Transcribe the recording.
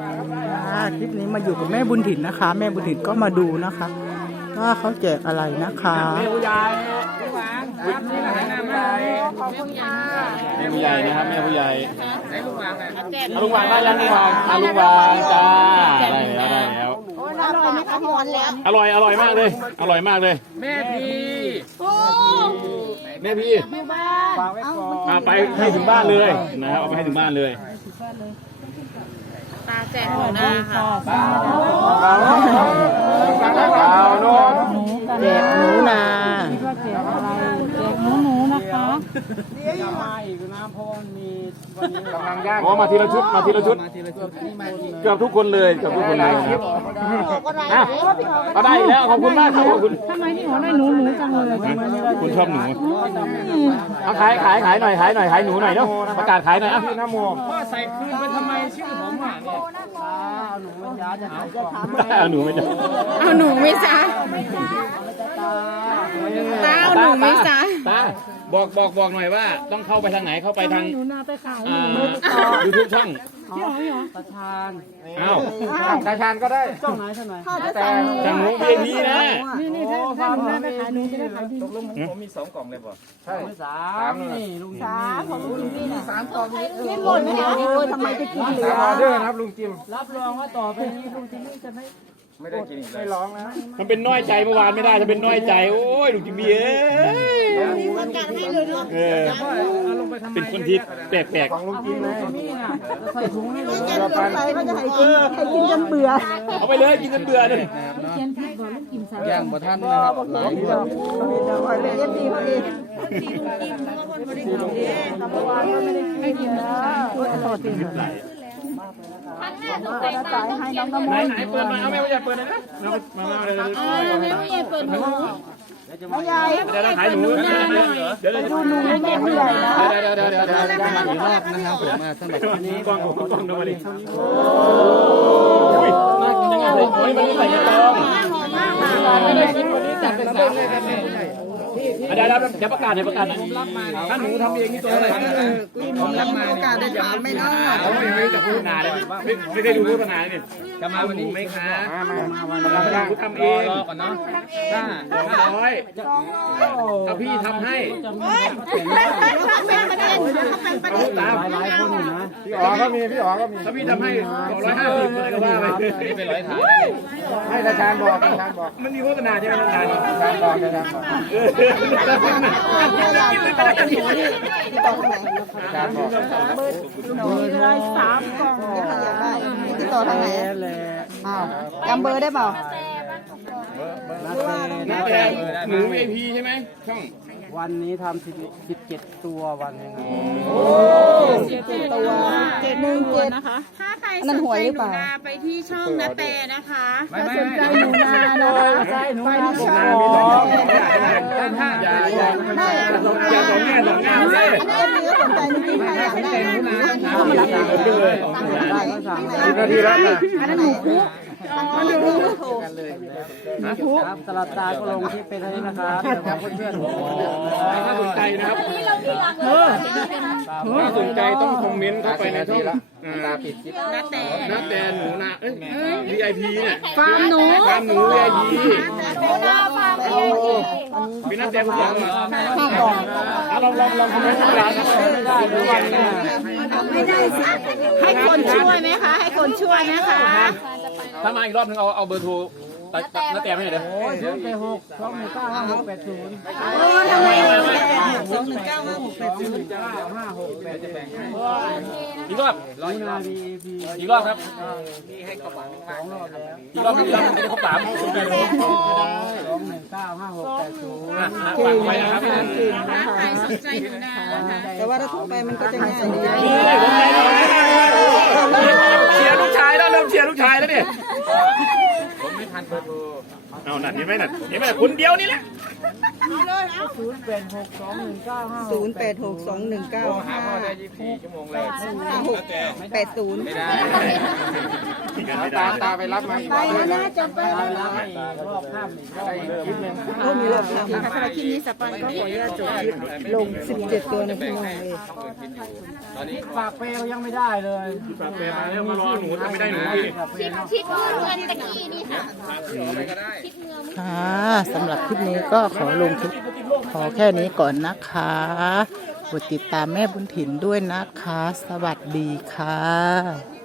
อ่าคลิปนี้มาอยู่กับแม่บุญถิ่นนะคะ แม่บุญถิ่นก็มาดูนะคะ ว่าเขาแจกอะไรนะคะแม่ผู้ใหญ่แม่ผู้ใหญ่นะครับแม่ผู้ใหญ่เอาลุงวางได้แล้วลุงวางเอาลุงวางจ้าได้แล้วได้แล้วอร่อยไหมคะพี่หมอนแล้วอร่อยอร่อยมากเลย อร่อยมากเลย แม่พีโอ้แม่พี่อยู่บ้านเอาอ่าไปให้ถึงบ้านเลยนะครับเอาไปให้ถึงบ้านเลยตา แจกหัวหน้าค่ะบ้าวน้ตแจกหนูนา อ๋อมาทีละชุดมาทีละชุดเกือบทุกคนเลยเกือบทุกคนเลยนะครับอะเอาได้อีกแล้วขอบคุณมากครับขอบคุณทำไมพี่หมอได้หนูหนูจังเลยคุณชอบหนูเอาขายขายขายหน่อยขายหน่อยขายหนูหน่อยเนาะประกาศขายหน่อยอะน้ำมัวพ่อใส่คืนไปทำไมชื่อผมอะเนี่ยเอาหนูไม่ได้เอาหนูไหม่จ้า ตาเอาหนูไหม่จ้าตาบอกบอกบอกหน่อยว่า ต้องเข้าไปทางไหนเข้าไปทางหนูนาไปขายอ่ายูทูบช่องพี่หมอเหรออ้าวตาชานก็ได้พ่อจะสั่งหนูทางหนู VIP นะ นี่นี่ถ้าถ้าหนูนาไปขายหนูจะได้ขายดีผมมีสองกล่องเลยป่ะใช่สามนี่ลุงสามของลุงจิมมี่น่ะสามกล่องไม่หมดไหมคะโอ้ยทำไมจะกินเหลือออเดอร์นะครับลุงจิมรับรองว่าต่อไปนี้ลุงจิมมี่จะไม่ ไม่ได้กินอีกเลยร้องนะมันเป็นน้อยใจเมื่อวานไม่ได้ถ้าเป็นน้อยใจ โอ้ยลูกจิมบี้เอ้ยมีคนจัดให้เลยเนาะเออเอาลงไปทำไมเป็นคนที่แปลกของลุงจิมเลยนี่น่ะจะใส่ถุงให้เลยจะเหลือใส่ก็จะให้กินให้กินจนเบื่อๆเอาไปเลยกินจนเบื่อเลยเขียนผิดก่อนลูกกิมใส่ย่างบ่ท่านนะครับเลยเอฟซีพอดี ไม่กินนะจ่ายให้น้องน้ำไหนมันไหนเปิดมาเอาแม่ผู้ใหญ่เปิดเลยนะมามามาเลยไม่ไม่เปิดหนูเดี๋ยวเราขายหนูเดี๋ยวเดี๋ยวดูหนูผู้ใหญ่นะเดี๋ยวเดี๋ยวเดี๋ยวเดี๋ยวเดี๋ยวรอบนะครับผมมาสำหรับวันนี้กล้องกล้องดูมาดิโอ้ยยังไงโอ้ยมันใส่ยาดองไม่ได้กินวันนี้จัดเป็นสามเลยกันเนี่ยเดี๋ยวเดี๋ยว เดี๋ยวรับเดี๋ยวประกาศเดี๋ยวประกาศหน่อยถ้าหนูทำเองนี่ตัวอะไรผมรับมาโอกาสได้ถามไม่น้อยเขาไม่ไม่จะพูดนานเลยไม่ไม่ได้ดูโฆษณาเนี่ยจะมาวันนี้ไหมคะมามาวันนี้ทำเองรอก่อนเนาะถ้าสองร้อยถ้าพี่ทำให้เขาเป็นประเด็นเขาเป็นประเด็นตามหลายคนนะพี่อ๋อก็มีพี่อ๋อก็มีถ้าพี่ทำให้สองร้อยห้าสิบอะไรก็ว่าไปเป็นร้อยถาให้ตาชานบอกตาชานบอกมันมีโฆษณาใช่ไหมทางตาชานบอกตาชานบอกตาชานบอกมีเลยสามกล่องติดต่อทางไหนอ้าวจำเบอร์ได้เปล่านักแสดงหนู VIP ใช่ไหมช่องวันนี้ทำสิบสิบเจ็ดตัววันหนึงครับเจ็ดตัวเจ็ดหนึ่งเจ็ดนะคะ นสนั้นนหวยใจหรือหเปนูล่านาไปที่ช่องนาแต่นะคะไม่ไม่สนใจหนูนานะคะใช่หนูไปนาที่ผมช่องนามีสองอย่าอย่าอย่าอย่าสองแง่สองงามเลย อันนี้เอฟซีก็สนใจจริงๆใครอยากได้นะเข้ามารับได้เลยได้นาทีละ อันนั้นหนูคุก มันดูรูปโทรครับสลัดตาก็ลงที่เป็นนี้นะครับเดี๋ยวครับเพื่อนถ้าสนใจนะครับถ้าสนใจต้องคอมเมนต์เข้าไปในช่องตาปิดจิบนาแต่นักแสดงหนูนาเอ้ย VIP เนี่ยฟาร์มหนูฟาร์มหนู VIP หเป็นนักแสดงผู้หญิงเหรอห้ากล่องอะลองลองลองคอมเมนต์เข้าไปร้านนะไม่ได้สิ ให้คนช่วยไหมคะ ให้คนช่วยนะคะ ถ้ามาอีกรอบนึงเอาเอาเบอร์โทรนักแสดงไม่หน่อยเดี๋ยวศูนย์แปดหกสองหนึ่งเก้าห้าหกแปดศูนย์โอ้ทำไมสองหนึ่งเก้าห้าหกแปดศูนย์ห้าหกแปดจะแบ่งให้อีกรอบหนูนา VIP อีกรอบครับสองรอบแล้วอีกรอบนึงอีกรอบนึงจะได้ครบสามคนไปเลยสองหนึ่งเก้าห้าหกแปดศูนย์อะอะฝากไว้นะครับถ้าใครสนใจหนูนานะคะแต่ว่าถ้าถูกไปมันก็จะง่ายดี นี่ผมใจร้อนเชียร์ลูกชายแล้วเริ่มเชียร์ลูกชายแล้วเนี่ย ผมไม่ทันเบอร์โทร เอาหนัดนี่ไหมหนักเห็นไหมคนเดียวนี่แหละ ศูนย์แปดหกสองหนึ่งเก้าห้าศูนย์แปดหกสองหนึ่งเก้าหาห้าพ่อได้ยี่สิบสี่ชั่วโมงเลยหกแปดศูนย์ไม่ได้อีกอันตาตาไปรับไหมไปแล้วนะจบไปแล้วแล้วอีกรอบข้ามอีกรอบอีกคลิปหนึ่งก็มีรอบค่ะสำหรับคลิปนี้สปอนก็ขออนุญาตจบคลิปลง17ตัวนะพี่น้องเลยฝากเปลวยังไม่ได้เลยฝากเปลวมาเร็วมารอหนูถ้าไม่ได้หนูพี่ชิดเงินตะกี้นี่ค่ะค่ะสำหรับคลิปนี้ก็ขอลงงคลิปขอแค่นี้ก่อนนะคะกดติดตามแม่บุญถิ่นด้วยนะคะ สวัสดีค่ะ